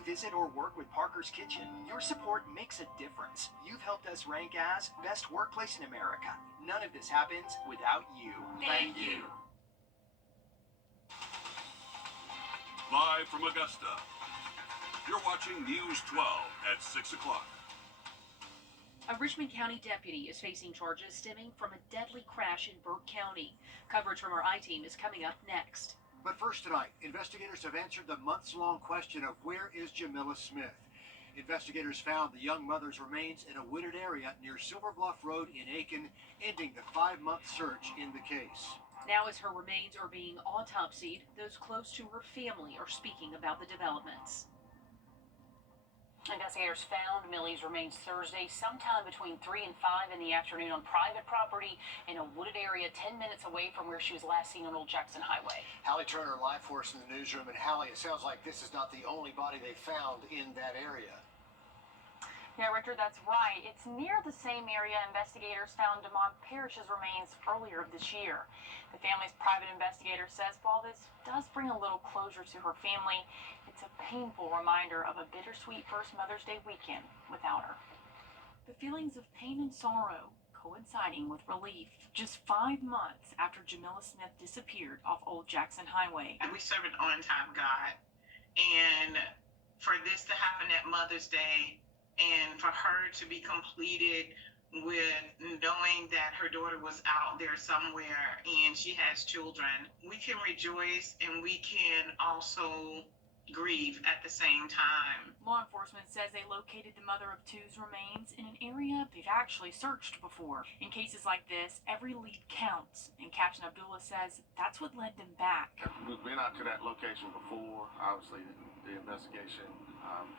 you visit or work with Parker's Kitchen, your support makes a difference. You've helped us rank as Best Workplace in America. None of this happens without you. Thank you. Live from Augusta, you're watching News 12 at 6 o'clock. A Richmond County deputy is facing charges stemming from a deadly crash in Burke County. Coverage from our I-Team is coming up next. But first tonight, investigators have answered the months-long question of where is Jamila Smith. Investigators found the young mother's remains in a wooded area near Silver Bluff Road in Aiken, ending the 5-month search in the case. Now, as her remains are being autopsied, those close to her family are speaking about the developments. Investigators found Millie's remains Thursday sometime between 3 and 5 in the afternoon on private property in a wooded area 10 minutes away from where she was last seen on Old Jackson Highway. Hallie Turner, live for us in the newsroom. And Hallie, it sounds like this is not the only body they found in that area. Yeah, Richard, that's right. It's near the same area investigators found Demond Parrish's remains earlier this year. The family's private investigator says while this does bring a little closure to her family, it's a painful reminder of a bittersweet first Mother's Day weekend without her. The feelings of pain and sorrow coinciding with relief just 5 months after Jamila Smith disappeared off Old Jackson Highway. And we serve an on-time God. And for this to happen at Mother's Day, and for her to be completed with knowing that her daughter was out there somewhere and she has children, we can rejoice and we can also grieve at the same time. Law enforcement says they located the mother of two's remains in an area they've actually searched before. In cases like this, every lead counts, and Captain Abdullah says that's what led them back. We've been out to that location before. Obviously, the investigation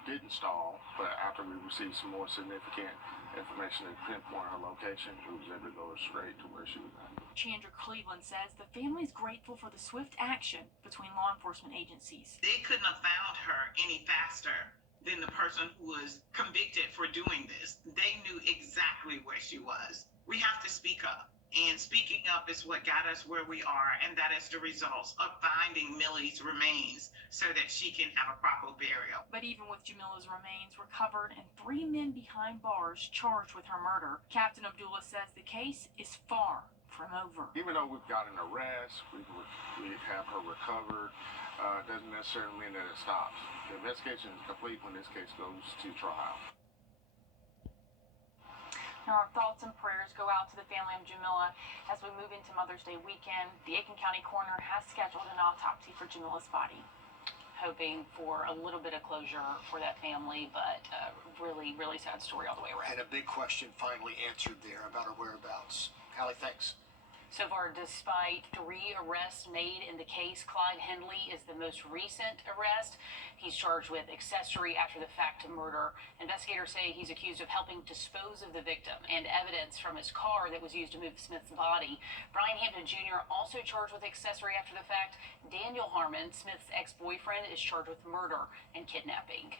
didn't stall, but after we received some more significant information to pinpoint her location, we was able to go straight to where she was at. Chandra Cleveland says the family's grateful for the swift action between law enforcement agencies. They couldn't have found her any faster than the person who was convicted for doing this. They knew exactly where she was. We have to speak up. And speaking up is what got us where we are, and that is the results of finding Millie's remains so that she can have a proper burial. But even with Jamila's remains recovered and 3 men behind bars charged with her murder, Captain Abdullah says the case is far from over. Even though we've got an arrest, we have her recovered, doesn't necessarily mean that it stops. The investigation is complete when this case goes to trial. Now, our thoughts and prayers go out to the family of Jamila as we move into Mother's Day weekend. The Aiken County coroner has scheduled an autopsy for Jamila's body, hoping for a little bit of closure for that family, but really, really sad story all the way around. And a big question finally answered there about her whereabouts. Hallie, thanks. So far, despite 3 arrests made in the case, Clyde Hendley is the most recent arrest. He's charged with accessory after the fact to murder. Investigators say he's accused of helping dispose of the victim and evidence from his car that was used to move Smith's body. Brian Hampton Jr. also charged with accessory after the fact. Daniel Harmon, Smith's ex-boyfriend, is charged with murder and kidnapping.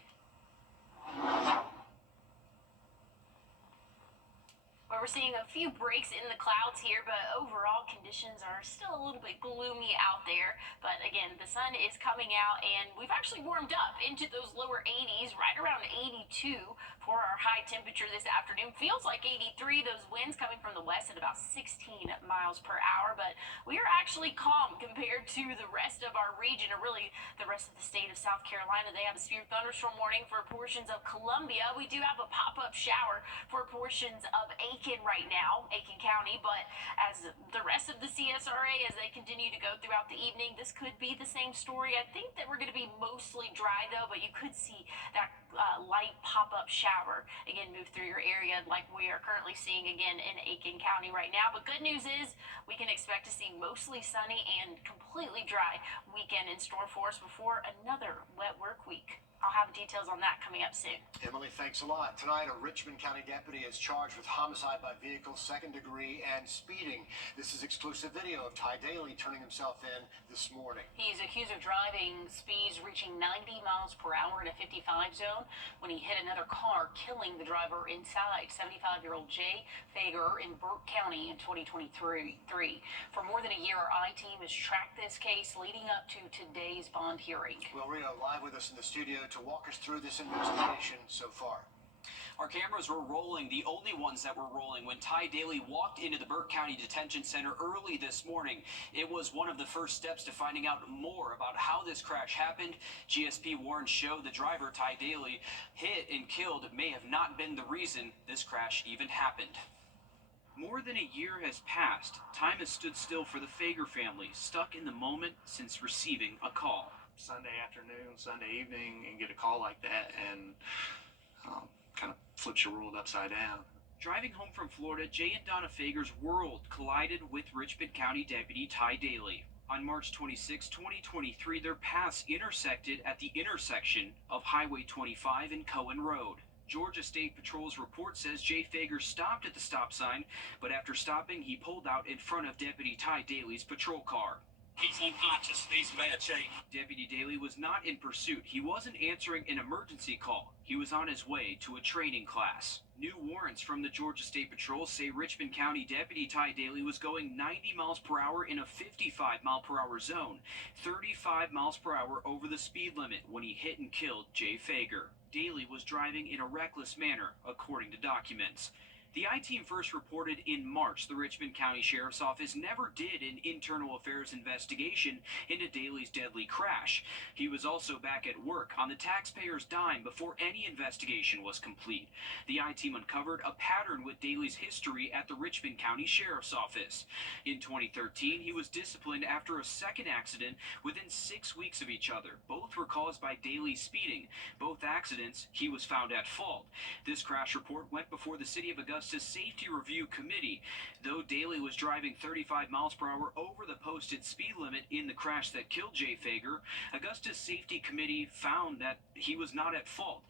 Well, we're seeing a few breaks in the clouds here, but overall conditions are still a little bit gloomy out there. But again, the sun is coming out, and we've actually warmed up into those lower 80s, right around 82 for our high temperature this afternoon. Feels like 83, those winds coming from the west at about 16 miles per hour, but we are actually calm compared to the rest of our region, or really the rest of the state of South Carolina. They have a severe thunderstorm warning for portions of Columbia. We do have a pop-up shower for portions of Aiken right now, Aiken County, but as the rest of the CSRA, as they continue to go throughout the evening, this could be the same story. I think that we're going to be mostly dry, though, but you could see that light pop-up shower again move through your area like we are currently seeing again in Aiken County right now. But good news is we can expect to see mostly sunny and completely dry weekend in store for us before another wet work week. I'll have details on that coming up soon. Emily, thanks a lot. Tonight, a Richmond County deputy is charged with homicide by vehicle, second degree, and speeding. This is exclusive video of Ty Daly turning himself in this morning. He's accused of driving speeds reaching 90 miles per hour in a 55 zone when he hit another car, killing the driver inside, 75-year-old Jay Fager in Burke County in 2023. For more than a year, our I-Team has tracked this case leading up to today's bond hearing. Well, Rio, live with us in the studio to walk us through this investigation so far. Our cameras were rolling, the only ones that were rolling, when Ty Daly walked into the Burke County Detention Center early this morning. It was one of the first steps to finding out more about how this crash happened. GSP warrants show the driver, Ty Daly, hit and killed may have not been the reason this crash even happened. More than a year has passed. Time has stood still for the Fager family, stuck in the moment since receiving a call. Sunday afternoon, Sunday evening, and get a call like that, and kind of flips your world upside down. Driving home from Florida, Jay and Donna Fager's world collided with Richmond County Deputy Ty Daly. On March 26, 2023, their paths intersected at the intersection of Highway 25 and Cohen Road. Georgia State Patrol's report says Jay Fager stopped at the stop sign, but after stopping, he pulled out in front of Deputy Ty Daly's patrol car. He's unconscious. He's in bad shape. Deputy Daly was not in pursuit. He wasn't answering an emergency call. He was on his way to a training class. New warrants from the Georgia State Patrol say Richmond County Deputy Ty Daly was going 90 miles per hour in a 55 mile per hour zone, 35 miles per hour over the speed limit when he hit and killed Jay Fager. Daly was driving in a reckless manner, according to documents. The I-Team first reported in March the Richmond County Sheriff's Office never did an internal affairs investigation into Daly's deadly crash. He was also back at work on the taxpayer's dime before any investigation was complete. The I-Team uncovered a pattern with Daly's history at the Richmond County Sheriff's Office. In 2013, he was disciplined after a second accident within 6 weeks of each other. Both were caused by Daly speeding. Both accidents, he was found at fault. This crash report went before the City of Augusta's Safety Review Committee. Though Daly was driving 35 miles per hour over the posted speed limit in the crash that killed Jay Fager, Augusta's Safety Committee found that he was not at fault,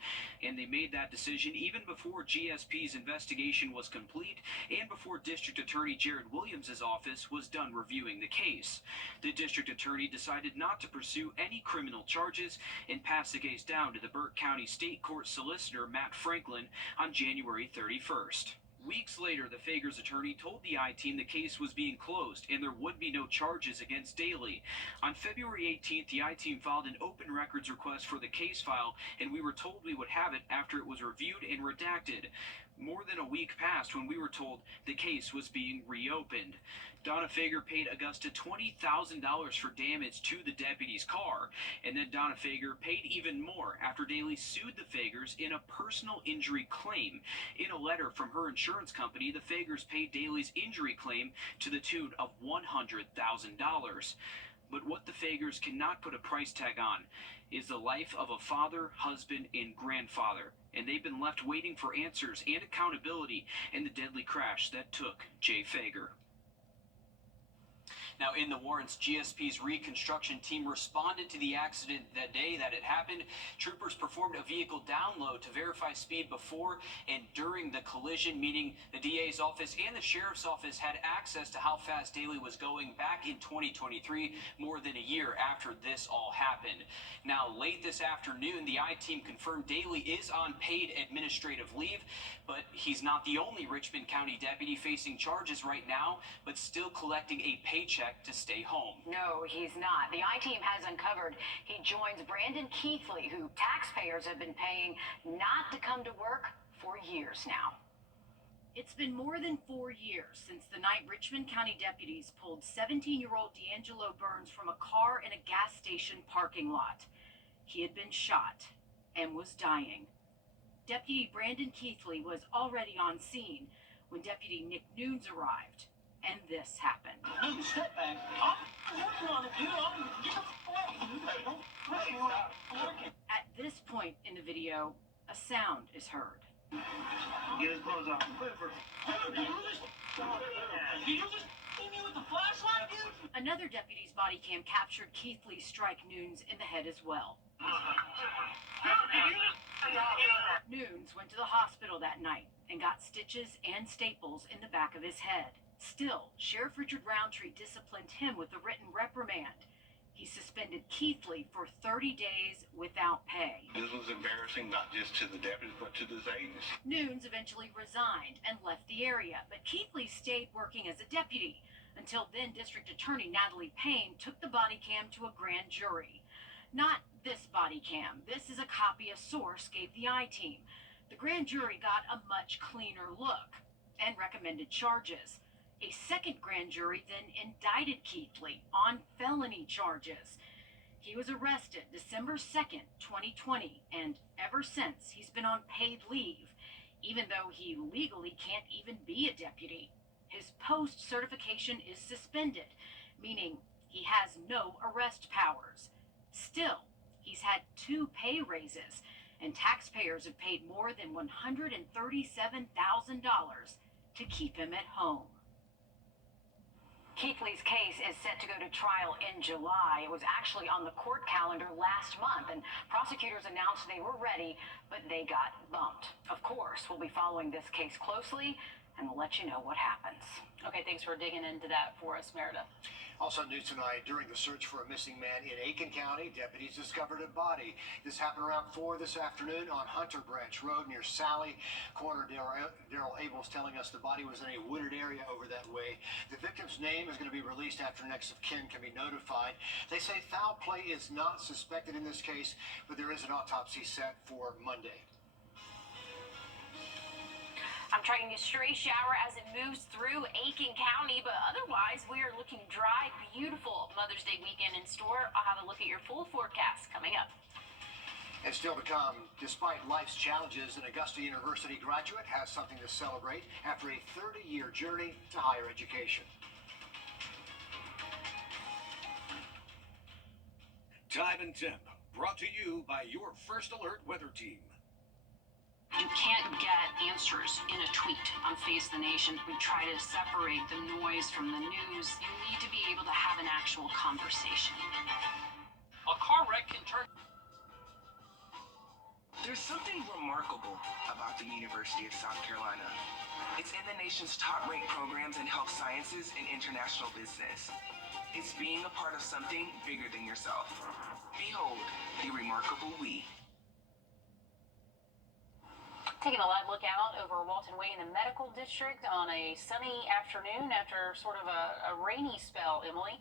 and they made that decision even before GSP's investigation was complete and before District Attorney Jared Williams' office was done reviewing the case. The District Attorney decided not to pursue any criminal charges and passed the case down to the Burke County State Court Solicitor Matt Franklin on January 31st. Weeks later, the Fager's attorney told the I-Team the case was being closed and there would be no charges against Daly. On February 18th, the I-Team filed an open records request for the case file, and we were told we would have it after it was reviewed and redacted. More than a week passed when we were told the case was being reopened. Donna Fager paid Augusta $20,000 for damage to the deputy's car, and then Donna Fager paid even more after Daly sued the Fagers in a personal injury claim. In a letter from her insurance company, the Fagers paid Daly's injury claim to the tune of $100,000. But what the Fagers cannot put a price tag on is the life of a father, husband, and grandfather, and they've been left waiting for answers and accountability in the deadly crash that took Jay Fager. Now, in the warrants, GSP's reconstruction team responded to the accident that day that it happened. Troopers performed a vehicle download to verify speed before and during the collision, meaning the DA's office and the sheriff's office had access to how fast Daly was going back in 2023, more than a year after this all happened. Now, late this afternoon, the I-Team confirmed Daly is on paid administrative leave, but he's not the only Richmond County deputy facing charges right now, but still collecting a paycheck to stay home. No, he's not. The I-Team has uncovered he joins Brandon Keithley, who taxpayers have been paying not to come to work for years now. It's been more than 4 years since the night Richmond County deputies pulled 17-year-old D'Angelo Burns from a car in a gas station parking lot. He had been shot and was dying. Deputy Brandon Keithley was already on scene when Deputy Nick Nunes arrived, and this happened. Step back. I'm working on it, dude. At this point in the video, a sound is heard. Get his clothes off. Did you just see me with the flashlight, dude? Another deputy's body cam captured Keithley strike Nunes in the head as well. Nunes went to the hospital that night and got stitches and staples in the back of his head. Still, Sheriff Richard Roundtree disciplined him with a written reprimand. He suspended Keithley for 30 days without pay. This was embarrassing not just to the deputies, but to the aides. Nunes eventually resigned and left the area, but Keithley stayed working as a deputy until then District Attorney Natalie Payne took the body cam to a grand jury. Not this body cam. This is a copy a source gave the I-team. The grand jury got a much cleaner look and recommended charges. A second grand jury then indicted Keithley on felony charges. He was arrested December 2nd, 2020, and ever since he's been on paid leave, even though he legally can't even be a deputy. His post certification is suspended, meaning he has no arrest powers. Still, he's had 2 pay raises, and taxpayers have paid more than $137,000 to keep him at home. Keithley's case is set to go to trial in July. It was actually on the court calendar last month, and prosecutors announced they were ready, but they got bumped. Of course, we'll be following this case closely, and we'll let you know what happens. Okay, thanks for digging into that for us, Meredith. Also news tonight, during the search for a missing man in Aiken County, deputies discovered a body. This happened around 4 this afternoon on Hunter Branch Road near Sally. Coroner Daryl Abel's telling us the body was in a wooded area over that way. The victim's name is going to be released after next of kin can be notified. They say foul play is not suspected in this case, but there is an autopsy set for Monday. I'm tracking a stray shower as it moves through Aiken County, but otherwise we are looking dry, beautiful Mother's Day weekend in store. I'll have a look at your full forecast coming up. And still to come, despite life's challenges, an Augusta University graduate has something to celebrate after a 30-year journey to higher education. Time and Temp, brought to you by your First Alert weather team. You can't get answers in a tweet on Face the Nation. We try to separate the noise from the news. You need to be able to have an actual conversation. A car wreck can turn... There's something remarkable about the University of South Carolina. It's in the nation's top-ranked programs in health sciences and international business. It's being a part of something bigger than yourself. Behold, the remarkable we. Taking a live look out over Walton Way in the Medical District on a sunny afternoon after sort of a rainy spell, Emily.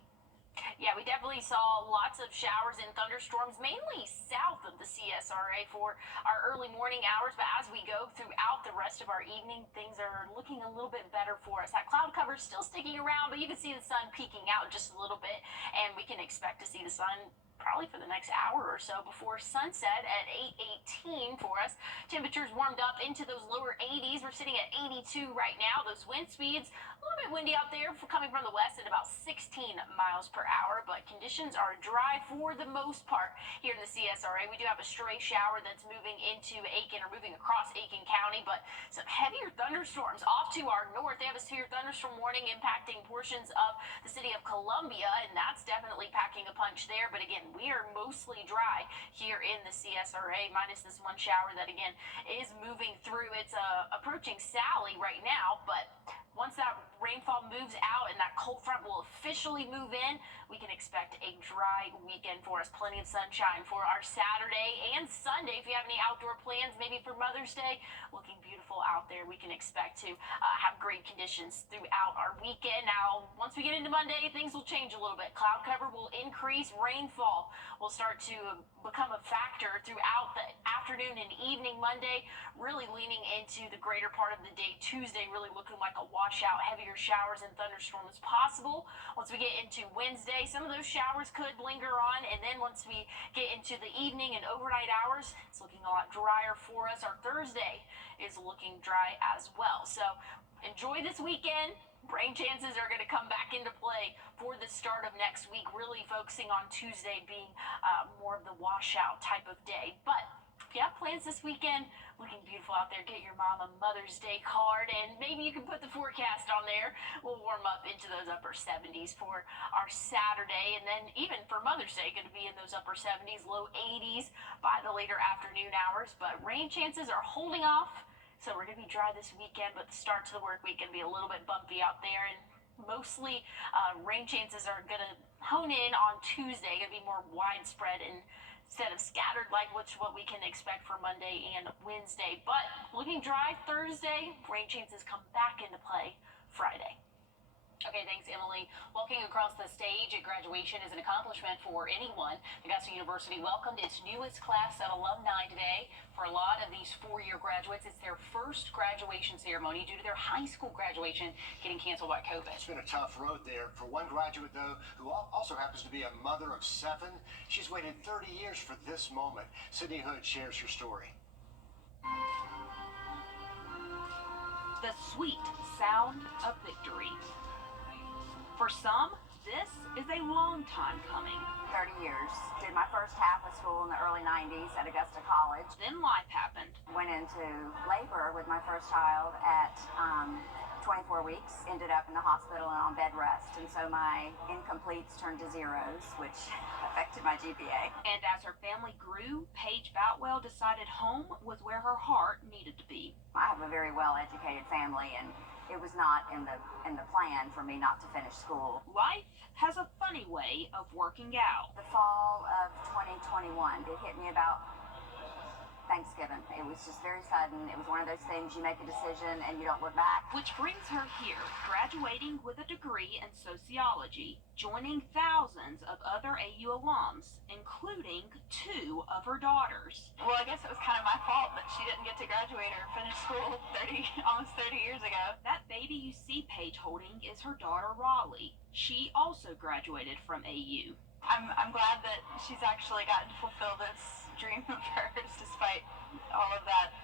Yeah, we definitely saw lots of showers and thunderstorms, mainly south of the CSRA for our early morning hours. But as we go throughout the rest of our evening, things are looking a little bit better for us. That cloud cover is still sticking around, but you can see the sun peeking out just a little bit, and we can expect to see the sun probably for the next hour or so before sunset at 8:18 for us. Temperatures warmed up into those lower 80s. We're sitting at 82 right now. Those wind speeds, a little bit windy out there coming from the west at about 16 miles per hour, but conditions are dry for the most part here in the CSRA. We do have a stray shower that's moving into Aiken or moving across Aiken County, but some heavier thunderstorms off to our north. They have a severe thunderstorm warning impacting portions of the city of Columbia, and that's definitely packing a punch there. But again, we are mostly dry here in the CSRA, minus this one shower that, again, is moving through. It's approaching Sally right now, but once that rainfall moves out and that cold front will officially move in, we can expect a dry weekend for us. Plenty of sunshine for our Saturday and Sunday. If you have any outdoor plans, maybe for Mother's Day, looking beautiful out there. We can expect to have great conditions throughout our weekend. Now, once we get into Monday, things will change a little bit. Cloud cover will increase. Rainfall will start to become a factor throughout the afternoon and evening Monday, really leaning into the greater part of the day. Tuesday really looking like a washout. Heavier showers and thunderstorms possible. Once we get into Wednesday, some of those showers could linger on, and then once we get into the evening and overnight hours, it's looking a lot drier for us. Our Thursday is looking dry as well. So enjoy this weekend. Rain chances are going to come back into play for the start of next week, really focusing on Tuesday being more of the washout type of day. But if you have plans this weekend, looking beautiful out there, get your mom a Mother's Day card, and maybe you can put the forecast on there. We'll warm up into those upper 70s for our Saturday, and then even for Mother's Day, going to be in those upper 70s, low 80s by the later afternoon hours. But rain chances are holding off, so we're going to be dry this weekend, but the start to the work week going to be a little bit bumpy out there, and mostly rain chances are going to hone in on Tuesday, going to be more widespread and instead of scattered like what we can expect for Monday and Wednesday. But looking dry Thursday, rain chances come back into play Friday. Okay, thanks, Emily. Walking across the stage at graduation is an accomplishment for anyone. Augusta University welcomed its newest class of alumni today. For a lot of these four-year graduates, it's their first graduation ceremony due to their high school graduation getting canceled by COVID. It's been a tough road there. For one graduate, though, who also happens to be a mother of 7, she's waited 30 years for this moment. Sydney Hood shares her story. The sweet sound of victory. For some, this is a long time coming. 30 years. Did my first half of school in the early 90s at Augusta College. Then life happened. Went into labor with my first child at 24 weeks. Ended up in the hospital and on bed rest. And so my incompletes turned to zeros, which affected my GPA. And as her family grew, Paige Boutwell decided home was where her heart needed to be. I have a very well-educated family, and it was not in the plan for me not to finish school. Life has a funny way of working out. The fall of 2021, it hit me about Thanksgiving. It was just very sudden. It was one of those things you make a decision and you don't look back. Which brings her here, graduating with a degree in sociology, joining thousands of other AU alums, including 2 of her daughters. Well, I guess it was kind of my fault that she didn't get to graduate or finish school almost 30 years ago. That baby you see Paige holding is her daughter Raleigh. She also graduated from AU. I'm glad that she's actually gotten to fulfill this dream of hers despite all of that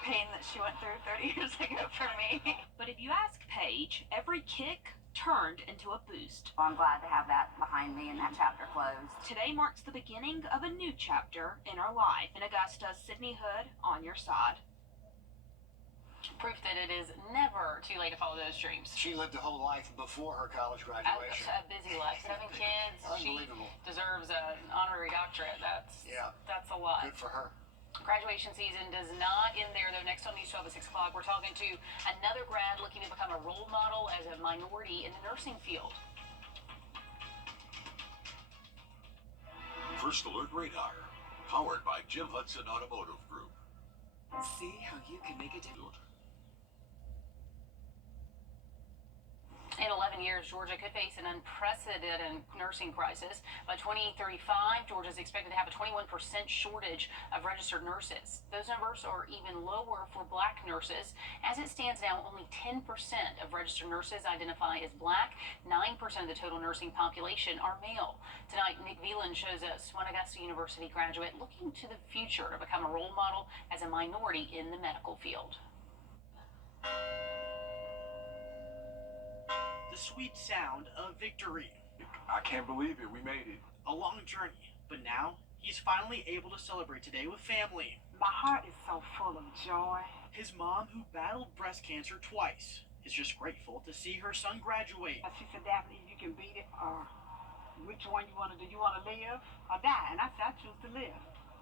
pain that she went through 30 years ago for me. But if you ask Paige, every kick turned into a boost. I'm glad to have that behind me and that chapter closed. Today marks the beginning of a new chapter in her life. In Augusta, Sydney Hood on your side. Proof that it is never too late to follow those dreams. She lived a whole life before her college graduation. A busy life, 7 kids. Unbelievable. She deserves an honorary doctorate. That's a lot. Good for her. Graduation season does not end there, though. Next on News 12 at 6 o'clock, we're talking to another grad looking to become a role model as a minority in the nursing field. First Alert Radar, powered by Jim Hudson Automotive Group. See how you can make a difference. In 11 years, Georgia could face an unprecedented nursing crisis. By 2035, Georgia is expected to have a 21% shortage of registered nurses. Those numbers are even lower for black nurses. As it stands now, only 10% of registered nurses identify as black. 9% of the total nursing population are male. Tonight, Nick Veland shows us one Augusta University graduate looking to the future to become a role model as a minority in the medical field. The sweet sound of victory. I can't believe it. We made it. A long journey, but now he's finally able to celebrate today with family. My heart is so full of joy. His mom, who battled breast cancer twice, is just grateful to see her son graduate. She said, Daphne, you can beat it, or which one you want to do? You want to live or die? And I said, I choose to live.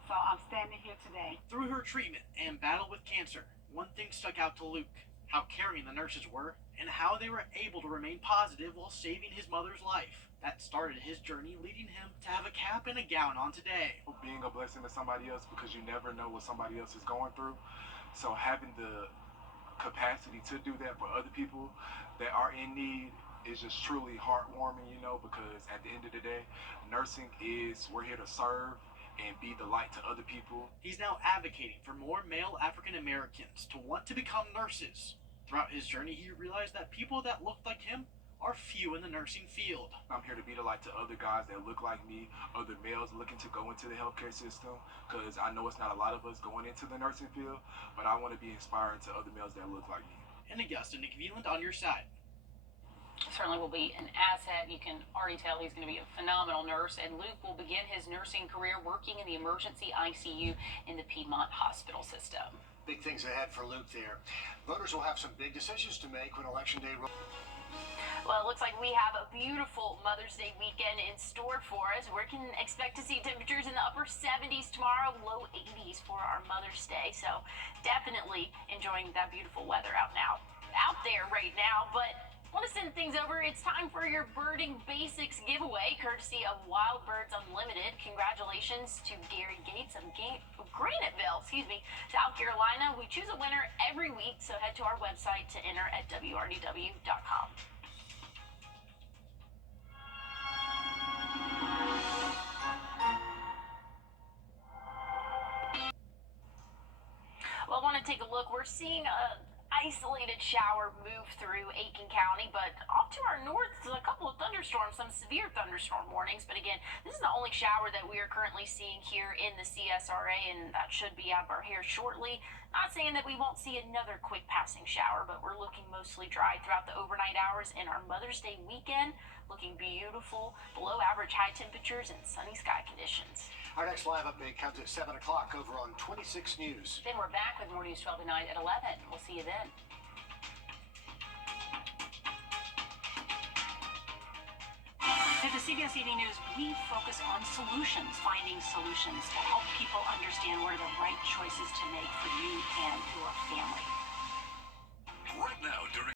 So I'm standing here today. Through her treatment and battle with cancer, one thing stuck out to Luke: how caring the nurses were and how they were able to remain positive while saving his mother's life. That started his journey, leading him to have a cap and a gown on today. Being a blessing to somebody else, because you never know what somebody else is going through. So having the capacity to do that for other people that are in need is just truly heartwarming, because at the end of the day, nursing we're here to serve and be the light to other people. He's now advocating for more male African Americans to want to become nurses. Throughout his journey, he realized that people that looked like him are few in the nursing field. I'm here to be the light to other guys that look like me, other males looking to go into the healthcare system, because I know it's not a lot of us going into the nursing field, but I want to be inspiring to other males that look like me. In Augusta, Nick Veland on your side. Certainly will be an asset. You can already tell he's going to be a phenomenal nurse. And Luke will begin his nursing career working in the emergency ICU in the Piedmont hospital system. Big things ahead for Luke there. Voters will have some big decisions to make when Election Day rolls. Well, it looks like we have a beautiful Mother's Day weekend in store for us. We can expect to see temperatures in the upper 70s tomorrow, low 80s for our Mother's Day. So definitely enjoying that beautiful weather out there right now. But I want to send things over. It's time for your Birding Basics giveaway, courtesy of Wild Birds Unlimited. Congratulations to Gary Gates of Graniteville, South Carolina. We choose a winner every week, so head to our website to enter at wrdw.com. take a look. We're seeing a isolated shower move through Aiken County, but off to our north, a couple of thunderstorms, some severe thunderstorm warnings. But again, this is the only shower that we are currently seeing here in the CSRA, and that should be out of our hair shortly. Not saying that we won't see another quick passing shower, but we're looking mostly dry throughout the overnight hours in our Mother's Day weekend. Looking beautiful, below average high temperatures and sunny sky conditions. Our next live update comes at 7 o'clock over on 26 News. Then we're back with more News 12 to 9 at 11. We'll see you then. At the CBS 80 News, we focus on solutions, finding solutions to help people understand what are the right choices to make for you and your family.